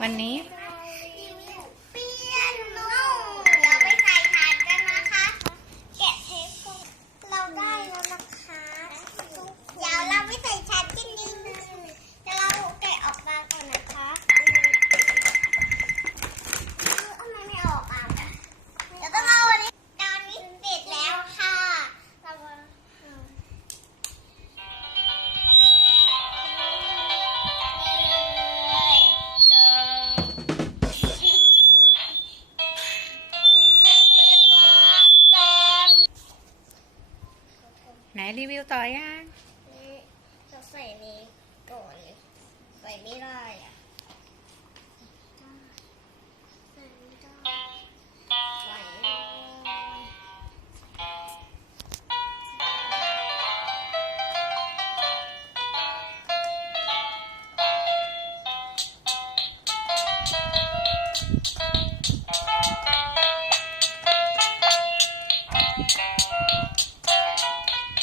วันนี้ รีวิวต่อยังจะใส่นี้ก่อนใส่ไม่ได้อะ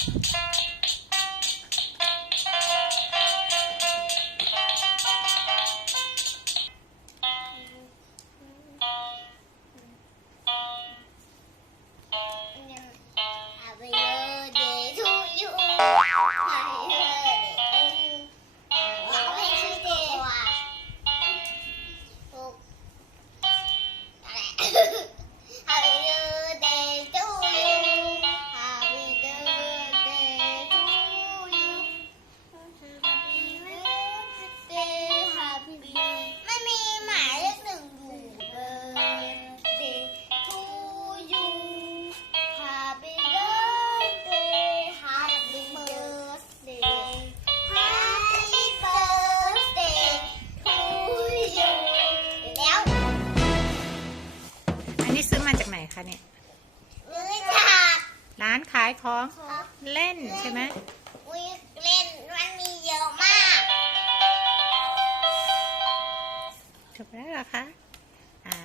Happy to you. ะเนี่ยร้านขายของเล่นใช่ไหมเล่นมันมีเยอะมาก จบแล้วเหรอคะ อ่า